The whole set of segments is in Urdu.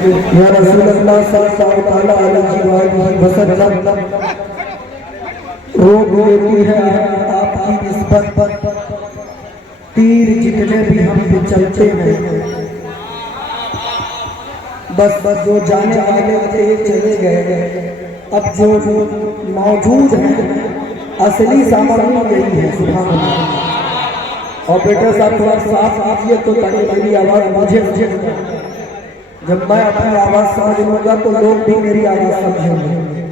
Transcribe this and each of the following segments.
یا رسول اللہ صلی اللہ علیہ وسلم روک لیتی ہے آپ کی نسبت تیر جتنے بھی ہم پہ چلتے ہیں بس جو جانے والے تھے چلے گئے اب جو موجود ہیں اصلی سامان یہی ہے سبحان اللہ اور بیٹا صاحب تھوڑا صاف آفیے تو میری آواز مجھے جب میں اپنی آواز سمجھ لوں گا تو لوگ بھی میری آواز سمجھیں گے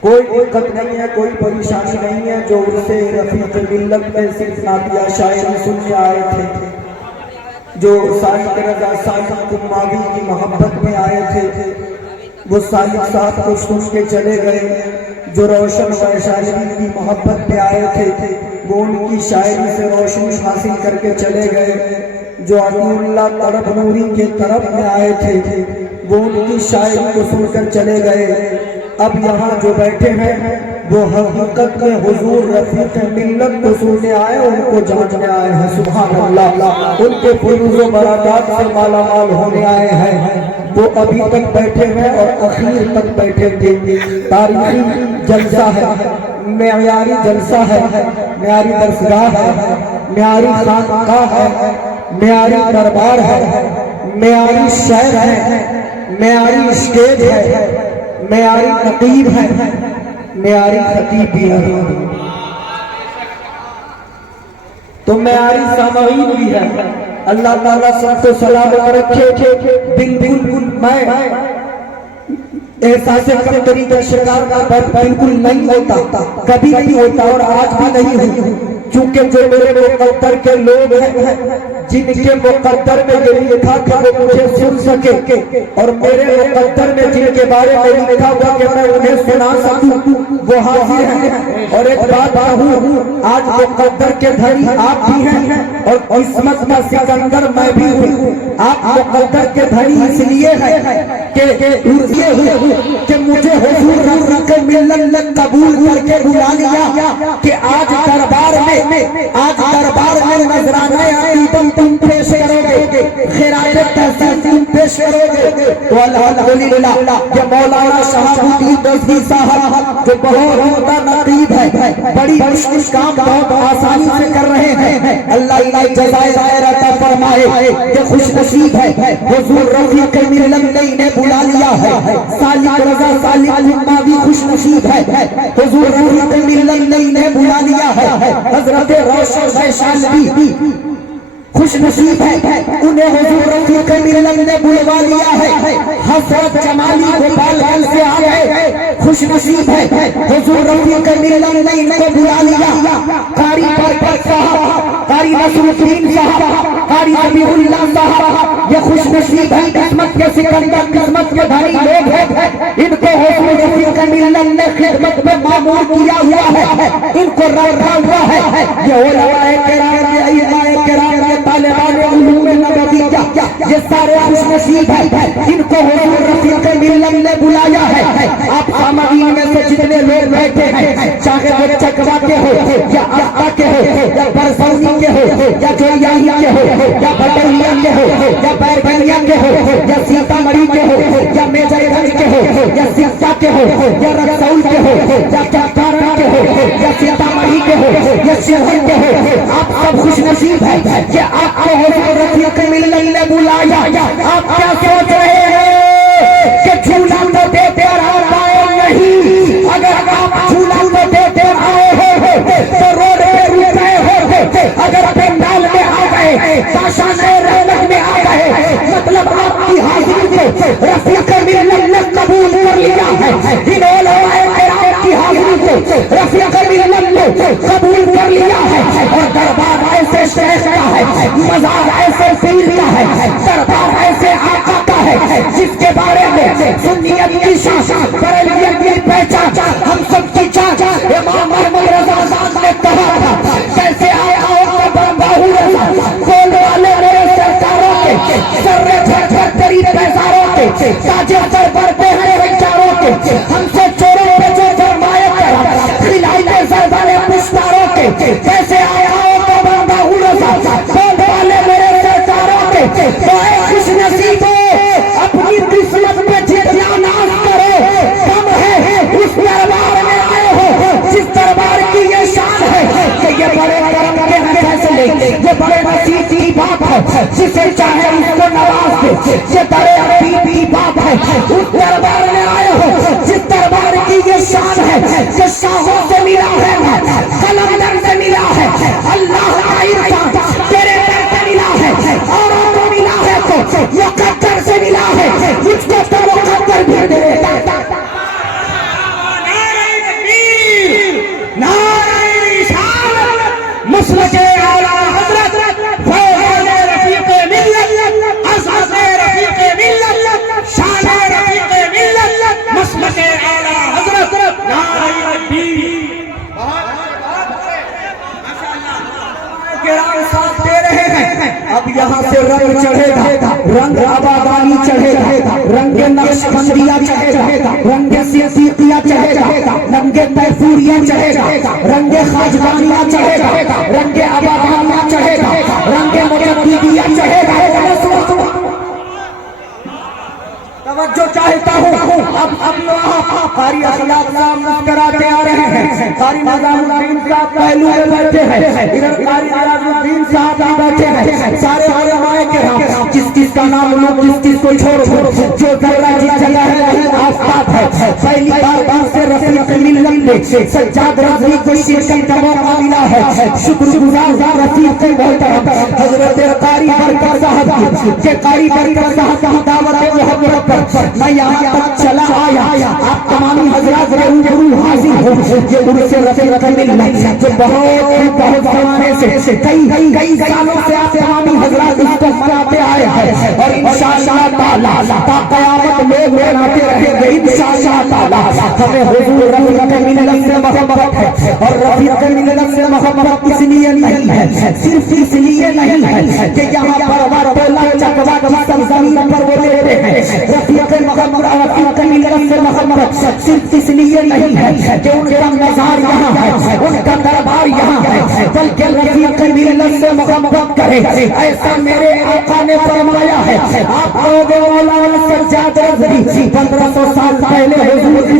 کوئی دقت نہیں ہے کوئی پریشانی نہیں ہے جو ان سے رفیق ملت میں صرف نعتیہ شاعری سننے آئے تھے جو سائق رضا سائق کماوی کی محبت میں آئے تھے وہ سائق صاحب کو سن کے چلے گئے جو روشن ویشالی کی محبت پہ آئے تھے وہ ان کی شاعری سے روشنی حاصل کر کے چلے گئے جو عطی اللہ طرف نوری کے طرف میں آئے تھے وہ ان کی شاعری کو سن کر چلے گئے اب یہاں جو بیٹھے ہیں وہ حقیقت میں حضور رفیق ملت کو سننے آئے ان کو جانچنے آئے ہیں سبحان اللہ ان کے فیض و برکات سے مالا مال ہونے آئے ہیں وہ ابھی تک بیٹھے ہیں اور اخیر تک بیٹھے تھے تاریخی جلسہ ہے معیاری جلسہ ہے معیاری درسگاہ ہے معیاری خانقاہ ہے معیاری دربار ہے معیاری شہر ہے معیاری اسٹیج ہے معیاری نقیب ہے معیاری خطیب بھی ہے تو معیاری سامعین بھی ہے اللہ تعالیٰ سب کو سلامت رکھے بالکل میں احساس کمتری کا شکار کا بالکل نہیں ہوتا کبھی نہیں ہوتا اور آج بھی نہیں ہوئی چونکہ جو میرے مقدر کے لوگ ہیں جن کے مقدر میں یہ لکھا کہ وہ مجھے سن سکے اور میرے مقدر میں جن کے بارے میں لکھا ہوا کہ میں انہیں سنا سکوں وہ حاضر ہیں اور ایک بات کہوں آج مقدر کے دھڑی آپ بھی ہیں اور قسمت کا سکندر میں بھی ہوں آپ مقدر کے دھڑی اس لیے ہے کہ مجھے حضور رفیق ملت قبول کر کے بلا لیا کہ آج دربار میں نذرانہ عقیدت تم پیش کرو گے خراج تحسین تم پیش کرو گے تو الحمدللہ یہ مولانا شہاب الدین رضوی صاحب جو بہت عمدہ نقیب ہے بڑی مشکل کام بہت آسانی سے کر رہے ہیں اللہ انہیں جزائے خیر عطا فرمائے یہ خوش نصیب ہے حضور رفیق ملت نے انہیں بلا لیا ہے سالک رضا سالک کماوی خوش نصیب ہے حضور رفیق ملت نے انہیں بلا لیا ہے حضرت روشن ویشالوی خوش نصیب ہے انہیں حضور رفیق ملت نے بلوا لیا ہے حضرت جمالی گوپال گل سے آ گئے خوش نصیب ہے حضور رفیق ملت نے ان کو بلا لیا قاری برکت صاحب قاری نصر الدین صاحب قاری ابی اللہ صاحب یہ خوش نصیب ہے قسمت کے سکندر قسمت کے دھڑی لوگ ہیں ان کو حضور رفیق ملت نے خدمت میں معمور کیا ہوا ہے ان کو رکھا ہوا ہے یہ علماء کرام یہ ائمہ کرام یہ طالبان علوم نبویہ یہ سارے خوش نصیب ہیں ان کو حضور رفیق ملت نے بلایا ہے آپ سامعین میں سے جتنے لوگ بیٹھے ہیں چاہے وہ چکوا کے ہو یا آقا کے ہو یا برسونی کے ہو یا جویائی کے ہو یا بٹویا کے ہو یا بیرگنیا کے ہو یا سیتا مری کے ہو یا میجر گنج کے ہو یا سیتا کے ہو یا رسول کے ہو یا چاکارن کے ہو یا سیتا مری کے ہو یا شہر کے ہو آپ سب خوش نصیب ہیں کہ آپ کو حضور رفیق ملت نے بلایا آپ کیا سوچ رہے ہیں کہ جھولا تو دیتے آئے نہیں اگر آپ جھولا تو دیتے آئے ہو تو روڈ پہ رک گئے ہو اگر پنڈال میں آ گئے تاشان رحمت میں آ گئے مطلب آپ کی حاضری کو رفیق ملت نے قبول کر لیا ہے ان علماء کرام کی حاضری کو رفیق ملت نے قبول کر لیا ہے اور دربار ایسے شیخ کا ہے مزار ایسے پیر کا ہے دربار ایسے آقا کا ہے جس کے بارے میں سنیت کی شان بریلیت کی پہچان ہم سب کی چاچا امام محمد رضا خان نے کہا تھا کیسے آقاؤں کا بندہ رضا بول والے میرے سرکاروں کے سر جھٹ تری پیزاروں کے تاجے سر بڑھتے ہیں بیچاروں کے ہم سے چوروں پہ جو فرمائے کر خلائی کے سردارے پشتاروں کے کیسے آقاؤں کا بندہ رضا بول والے میرے سرکاروں کے تو اے خوش نصیب یہ بڑے عظیم کی بات ہے. اس دربار میں آئے ہو جس دربار کی یہ شان ہے کہ شاہوں سے ملا ہے, قلندر سے ملا ہے, اللہ کا عرفان تیرے در سے ملا ہے, اوروں کو ملا ہے تو مقدر سے ملا ہے, مجھ کو تو مقدر بھی دے دیتا. مسلک اعلیٰ حضرت فیضان رفیق ملت, اساس رفیق ملت, شان رفیق ملت, مسلک اعلیٰ حضرت نعرہ تکبیر. کرام ساتھ دے رہے ہیں. اب یہاں سے رنگ چڑھے گا, رنگ آبادانی چڑھے گا, رنگ نقش بندیاں چڑھے گا, رنگ صدیقیہ چڑھے گا, رنگ تیفوریہ چڑھے گا, رنگ خواجگانیہ چڑھے گا, رنگ آبادانیہ چڑھے گا, رنگ مجددیہ چڑھے گا. توجہ چاہتا ہوں. اب قاری اخلاق صاحب مسکراتے آ رہے ہیں, قاری نظام الدین صاحب پہلو میں بیٹھے ہیں, ادھر قاری نظام الدین صاحب بیٹھے ہیں, سارے علماء کرام کس کس کا نام لو, کس کس کو چھوڑو, جو ذرہ کی جگہ ہے وہی آفتاب ہے. پہلی بار سے رفیق ملت نے سجاد رضوی کو شرکت کا موقع ملا ہے. شکر گزار رفیق محترم حضرت قاری برکت صاحب کے, قاری برکت صاحب کی دعوت محبت پر میں یہاں تک چلا آیا. آپ تمامی حضرات روبرو حاضر ہو. یہ عرس رفیق ملت جو بہت زمانے سے کئی سالوں سے آپ تمامی حضرات اس کو مناتے آئے ہیں, اور انشاءاللہ تعالی تا قیامت لوگ مناتے رہیں گے انشاءاللہ تعالی. ہمیں حضور رفیق ملت سے محبت ہے, اور رفیق ملت سے محبت اس لیے نہیں ہے, صرف اس لیے نہیں ہے کہ یہاں پر بڑا چکوا کی سرزمین پر وہ لیتے ہیں. رفیق ملت سے محبت صرف اس لیے نہیں ہے کہ ان کا مزار یہاں ہے, ان کا دربار یہاں ہے, بلکہ رفیق ملت سے محبت کرے ایسا میرے آقا نے فرمایا ہے. آپ لوگوں مولانا سجاد رضوی 1500 سال پہلے حضور کی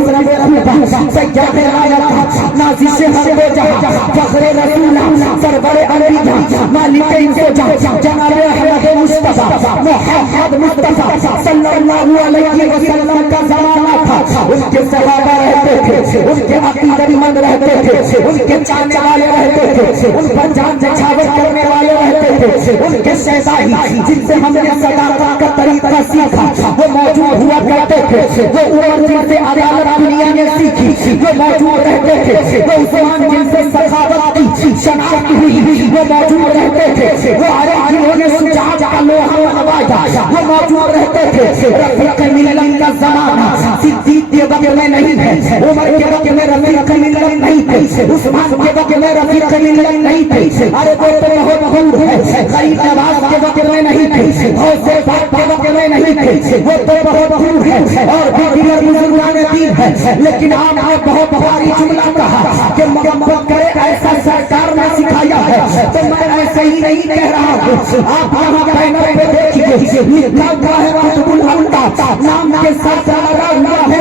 سیاد آیا تھا, نازش ہر دو جہاں, فخر رسول, سرور انبیاء, مالک انفجاء, جناب احمد مصطفیٰ محمد مصطفیٰ صلی اللہ علیہ وسلم کا زمانہ تھا. ان کے صحابہ رہتے تھے, ان کے عقیدت مند رہتے تھے, ان کے چاہنے والے رہتے تھے, ان پر جان نچھاور کرنے والے رہتے تھے, ان کے شہزادی جن سے ہم نے صداقت کا طریقہ سیکھا وہ موجود ہوا کرتے تھے, وہ عمر جن سے عدالت دنیا نے سیکھی وہ موجود رہتے تھے, وہ عثمان جن سے سخاوت کی شناخت ہوئی وہ موجود رہتے تھے, وہ علی جنہوں نے شجاعت کا لوہا منوایا وہ موجود رہتے تھے. رفیق ملت کا زمانہ صدیق کے وقت میں نہیں ہے, عمر کے وقت میں رفیق ملت نہیں تھے, عثمان کے وقت میں رفیق ملت نہیں تھے, ارے وہ تو بہت دور ہے, غریب نواز کے وقت میں نہیں تھے, غوث پاک کے وقت میں نہیں تھے, وہ تو بہت دور ہے, اور بھی دیگر بزرگان دین ہے. لیکن آپ نے بہت بھاری جملہ کہا کہ محبت کرے ایسا سرکار نے سکھایا ہے, تو میں ایسے ہی نہیں کہہ رہا ہوں. آپ یہاں بینر پہ دیکھیے لکھا ہوا ہے قطب الحمد نام کے ساتھ لگا ہوا ہے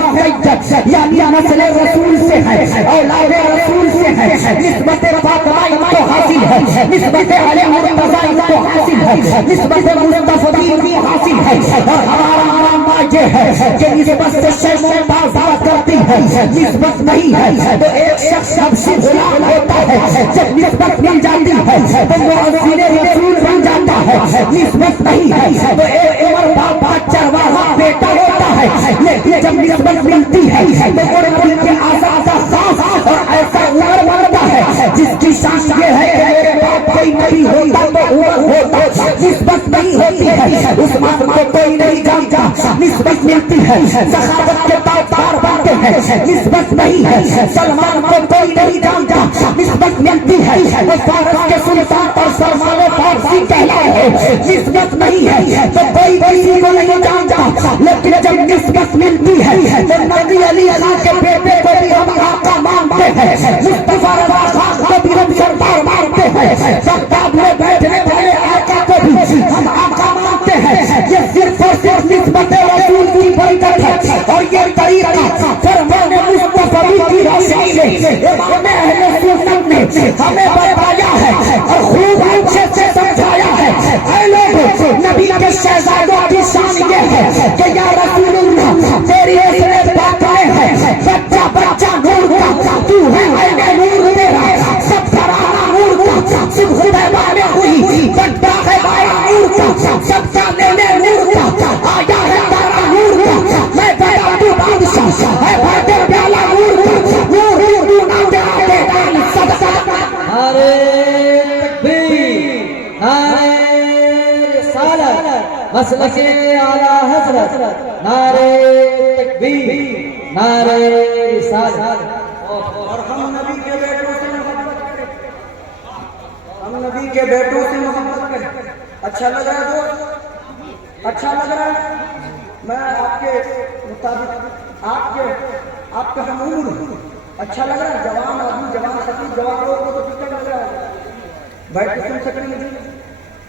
سید, یعنی نسل رسول سے ہے, اولاد رسول سے ہے, نسبت فاطمہ ان کو حاصل ہے, نسبت علی مرتضیٰ ان کو حاصل ہے, نسبت مصطفی ان کو حاصل ہے. اور ہمارا نام یہ ہے کہ نسبت سے شے ممتاز کرتی ہے, نسبت نہیں ہے تو ایک شخص سب سے غلام ہوتا ہے, جب نسبت مل جاتی ہے تو مؤذن رسول بن جاتا ہے. نسبت نہیں ہے تو ایک عمر بابا چرواہا بیٹا ہوتا ہے, لیکن جب نسبت ملتی ہے تو قرآن کے آزاد خاص اور ایسا عمر بنتا ہے جس کی شان یہ ہے کہ میرے باپ کوئی نہیں ہوتا تو عمر ہوتا. نسبت نہیں ہوتی ہے, عثمان کو کوئی نہیں جانتا, نسبت ملتی ہے, سخاوت کے تاؤدار بنتے ہیں, نسبت نہیں ہے, سلمان کو کوئی نہیں جانتا, نسبت ملتی ہے, وہ فارس کے سلطان اور سلمان فارسی کہلائے ہیں, نسبت نہیں ہے تو کوئی کسی کو نہیں جانتا. لیکن جب نسبت ملتی ہے تو نبی علی خان کے بیٹے کو بھی ہم آقا مانتے ہیں, مصطفیٰ رضا خان کو بھی ہم سردار مانتے ہیں, سرداب میں بیٹھنے والے آقا کو بھی ہم آقا مانتے ہیں. یہ صرف اور صرف نسبت رسول کی برکت ہے, اور یہ طریقہ فرمان مصطفیٰ کی روشنی سے امام اہل سنت نے ہمیں بتایا ہے اور خوب اچھے سے سمجھایا ہے. اے لوگوں, نبی کے شہزادوں کی شان مسلک اعلی حضرت، نعرہ تکبیر، نعرہ رسالت۔ اور ہم نبی کے بیٹوں سے محبت کریں، ہم نبی کے بیٹوں سے محبت کریں۔ اچھا لگ رہا ہے دوست؟ اچھا لگ رہا ہے؟ میں آپ کے مطابق آپ کا ہم عمر ہوں۔ اچھا لگ رہا ہے؟ جوان آدمی، جوان خطیب، جوان لوگوں کو تو ٹھیک لگ رہا ہے، بیٹھ کے سن سکتے ہیں،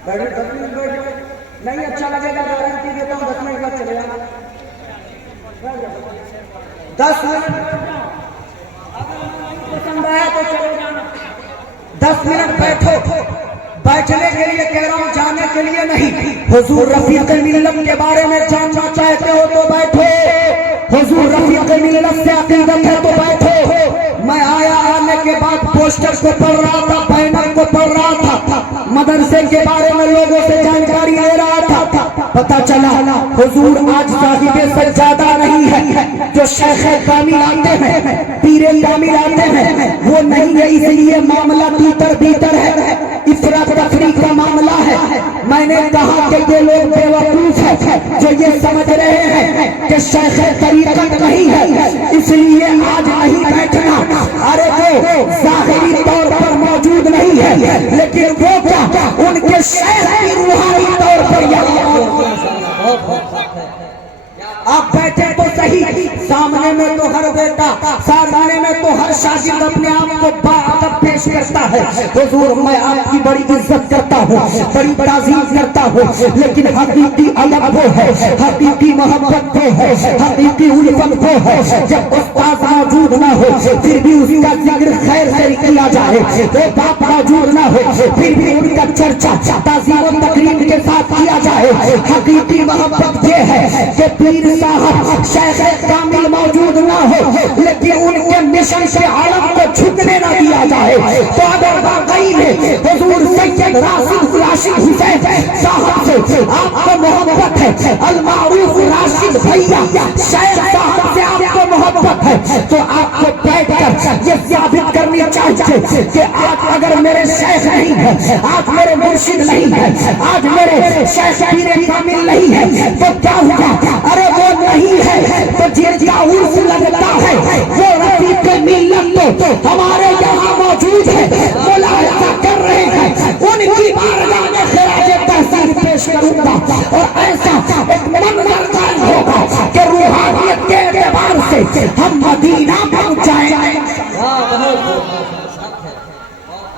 بیٹھ کے 10 منٹ بیٹھ، نہیں اچھا لگے گا گارنٹی دیتا ہوں 10 منٹ بعد چلے جانا، 10 منٹ پسند آیا تو چلے جانا، 10 منٹ بیٹھو۔ بیٹھنے کے لیے کہہ رہا ہوں، جانے کے لیے نہیں۔ حضور رفیق ملت کے بارے میں جاننا چاہتے ہو تو بیٹھو، حضور رفیق ملت سے عقیدت ہے تو بیٹھو۔ میں آیا، آنے کے بعد پوسٹر کو پڑھ رہا تھا، بینر کو پڑھ رہا تھا، مدرسے کے بارے میں لوگوں سے جانکاری لے رہا تھا، پتا چلا حضور آج صاحب سجادہ نہیں ہے، جو شیخ کامل آتے ہیں، پیر کامل آتے ہیں، وہ نہیں ہے، اس لیے معاملہ تیتر بیتر ہے، افراد تفریق کا معاملہ ہے۔ میں نے کہا کہ یہ لوگ بیوقوف ہیں جو یہ سمجھ رہے ہیں کہ شیخ طریقت نہیں ہے، اس لیے آج نہیں بیٹھنا۔ ارے وہ ظاہری طور پر موجود نہیں ہے، لیکن وہ کیا ان کے شیخ کی روحانی طور پر یہاں آپ بیٹھے تو صحیح، سامنے میں تو ہر بیٹا، سامنے میں تو ہر شاگرد اپنے آپ کو باادب پیش کرتا ہے۔ حضور میں آپ کی بڑی عزت کرتا ہوں، بڑی تعظیم کرتا ہوں، لیکن حقیقی ادب وہ ہے، حقیقی محبت وہ ہے، حقیقی الفت وہ ہے جب استاد موجود نہ ہو پھر بھی اس کا ذکر خیر سے کیا جائے، وہ باپ موجود نہ ہو پھر بھی ان کا چرچا تعظیم و تقریب کے ساتھ کیا جائے۔ حقیقی محبت یہ ہے کہ پیر صاحب شیخ کامل موجود نہ ہو لیکن ان کے مشن سے عالم کو جھکنے نہ دیا جائے۔ تو اگر واقعی میں حضور سید راشد حسین صاحب سے آپ کو محبت ہے، المعروف راشد بھیا شیخ صاحب سے آپ کو محبت ہے، تو آپ کو بیٹھ کر یہ ثابت کرنی چاہیے کہ آج اگر میرے شیخ نہیں ہے، آج میرے مرشد نہیں ہے، آج میرے شیخ پیر کامل نہیں ہے تو کیا ہوگا؟ ارے وہ نہیں ہے تو جن کا عرف لگتا ہے وہ رفیق ملت تو ہمارے یہاں موجود ہے، ملاحظہ کر رہے ہیں، ان کی بارگاہ میں خراج تحسین پیش کروں گا اور ایسا ایک منظر قائم ہوگا کہ روحانیت کے اعتبار سے ہم مدینہ پہنچ جائیں گے۔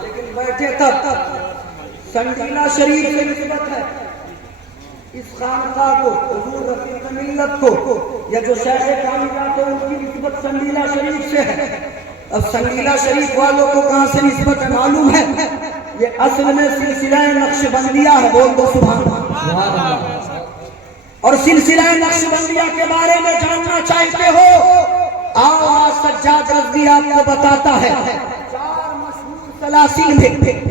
لیکن بیٹھے تب سنگینا شریف سے نسبت ہے، اس خانقاہ کو، حضور رفیق ملت کو، یا جو شیخ کاملات ہیں ان کی نسبت سنگیلا شریف سے ہے۔ اب سنگیلا شریف والوں کو کہاں سے نسبت معلوم ہے؟ یہ اصل میں سلسلہ نقشبندیہ ہے، بول دو سبحان اللہ۔ اور سلسلہ نقشبندیہ کے بارے میں جاننا چاہتے ہو، آج سجاد رضوی آپ کو بتاتا ہے۔ سلاسل میں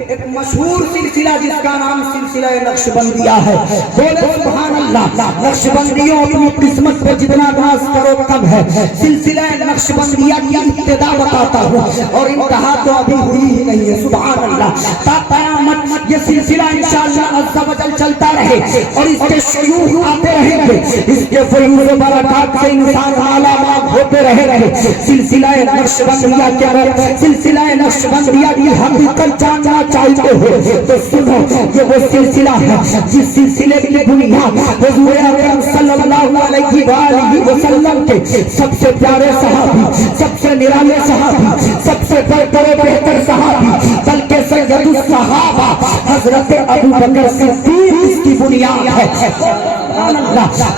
ایک مشہور سلسلہ جس کا نام سلسلہ نقشبندیہ ہے، بولے سبحان اللہ۔ نقشبندیوں اپنی قسمت پہ جتنا ناز کرو کم ہے۔ سلسلہ نقشبندیہ کی ابتدا بتاتا ہوں اور انتہا تو ابھی ہوئی ہی نہیں ہے، سبحان اللہ۔ تا قیامت یہ سلسلہ انشاءاللہ عز و جل چلتا رہے اور اس کے شیوخ آتے رہیں گے، اس کے فیوز و برکات سے انسان مالا مال ہوتے رہے گے۔ سلسلہ نقشبندیہ کے اندر سلسلہ نقشبندیہ کی حقیقت جاننا چاہتے ہو تو سنو، یہ وہ سلسلہ ہے جس سلسلے کی بنیاد حضور اکرم صلی اللہ علیہ وآلہ وسلم کے سب سے پیارے صحابی، سب سے نرالے صحابی، سب سے بڑے بہتر صحابی، بلکہ سید الصحابہ حضرت ابوبکر صدیق اس کی بنیاد ہے۔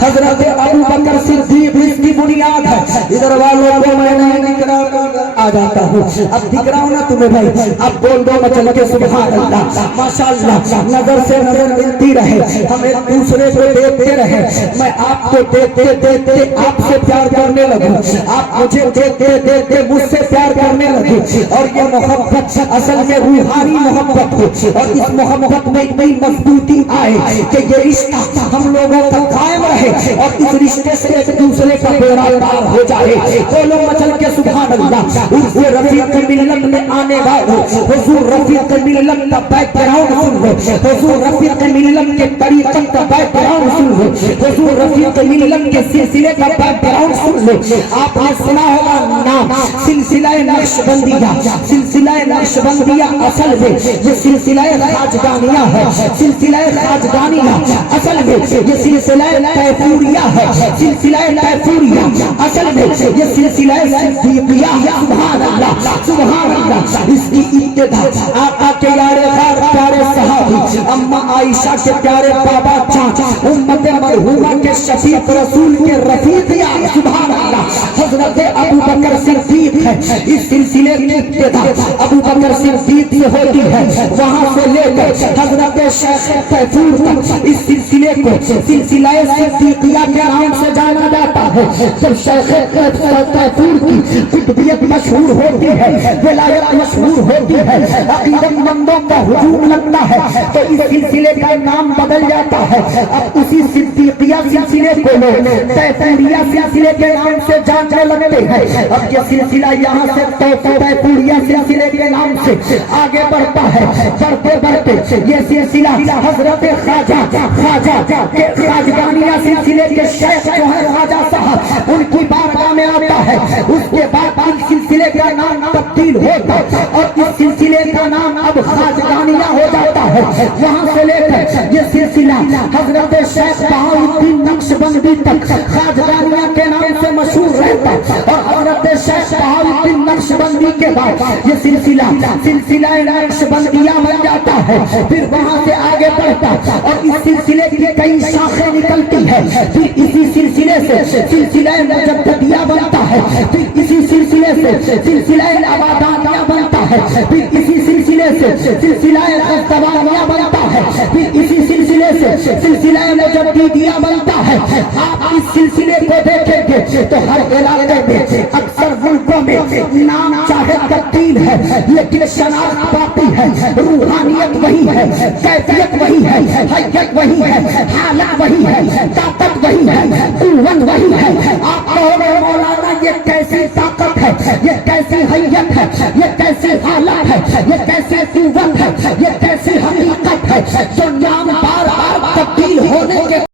حضرت ابوبکر صدیق اس کی بنیاد ہے۔ ادھر والوں کو میں نہیں دکھ رہا آ جاتا ہوں، اب دکھ رہا ہوں نا تمہیں بھائی، اب بول دو مچل کے سبحان اللہ۔ ماشاءاللہ نظر سے نظر ملتی رہے، ہم ایک دوسرے کو دیکھتے رہے، میں آپ کو دیکھتے دیکھتے آپ سے پیار کرنے لگوں، آپ مجھے دیکھتے دیکھتے مجھ سے پیار کرنے لگوں، اور یہ محبت اصل میں روحانی محبت ہو، اور اس محبت میں اتنی مضبوطی آئے کہ یہ رشتہ ہم لوگوں کا قائم رہے، اور اس رشتے سے ایک دوسرے کا بیڑا پار ہو جائے. بولو مچل کے سبحان اللہ. اس رفیق ملت میں آنے والے حضور رفیق ملت کا بیک گراؤنڈ سن لو. حضور رفیق ملت کے طریقت کا بیک گراؤنڈ سن لو. حضور رفیق ملت کے سلسلے کا بیک گراؤنڈ سن لو. آپ نے سنا ہوگا نام سلسلہ نقشبندیہ. سلسلہ نقشبندیہ اصل میں یہ سلسلہ خواجگانیہ ہے. سلسلہ خواجگانیہ اصل میں یہ سلسلہ طیفوریہ ہے. سلسلہ طیفوریہ اصل میں یہ سلسلہ صدیقیہ ہے. سبحان اللہ سبحان اللہ. اس کی ابتدا آقا کے یار غار پیارے صحابی اما عائشہ کے پیارے بابا چاچا امت مرحومہ کے شفیق رسول کے رفیق یا سبحان اللہ حضرت ابو بکر صدیق ہے. اس سلسلے کی ابتدا ابو بکر صدیق سے ہوتی ہے. وہاں سے لے کر حضرت شیخ طیفور تک اس سلسلے کو سلسلہ صدیقیہ کے نام سے جانا جاتا ہے. جب شیخ طیفور کی قطبیت مشہور ہوتی ہے, ولایت مشہور ہوتی ہے, عقیدت مندوں کا ہجوم لگتا ہے, تو اس سلسلے کا نام بدل جاتا ہے. اب اسی صدیقیہ سلسلے کو لوگ طیفوریہ سلسلے کے نام سے جاننے لگتے ہیں. اب یہ سلسلہ یہاں سے طیفوریہ سلسلے کے نام سے آگے بڑھتا ہے. بڑھتے بڑھتے یہ سلسلہ حضرت خواجہ کے خواجگانیہ سلسلے کے شیخ جو ہے خواجہ صاحب ان کی بارگاہ میں آتا ہے. اس کے بعد اس سلسلے کا نام تبدیل ہوتا اور اس سلسلے کا نام اب خواجگانیہ ہو جاتا ہے. وہاں سے لے کر یہ سلسلہ حضرت شیخ بہاؤالدین نقشبندی تک خواجگانیہ کے نام سے مشہور رہتا اور حضرت شیخ بہاؤالدین نقشبندی کے بعد یہ سلسلہ نقشبندیہ بن جاتا ہے. پھر وہاں سے آگے بڑھتا اور اس سلسلے کی کئی شاخیں نکلتی ہے. پھر اسی سلسلے سے سلسلہ مجددیہ بنتا ہے. پھر اسی سلسلے سے سلسلہ عبادانیہ بنتا ہے. پھر اسی سلسلے سے سلسلہ قسطبانیہ بنتا ہے. پھر اسی سلسلے سے سلسلہ مجددیہ بنتا ہے. آپ اس سلسلے کو دیکھیں گے تو ہر علاقے میں اکثر ملکوں میں نام چاہے تبدیل ہے لیکن شناخت باقی ہے. روحانیت وہی ہے, کیفیت وہی ہے, حیت وہی ہے, حالت وہی ہے, طاقت وہی ہے, قوت وہی ہے. آپ کہو گے مولانا یہ کیسی طاقت ہے, یہ کیسی حیت ہے, یہ کیسی حالت ہے, یہ کیسی قوت ہے, یہ کیسی حقیقت ہے جو نام بار بار تبدیل ہونے کے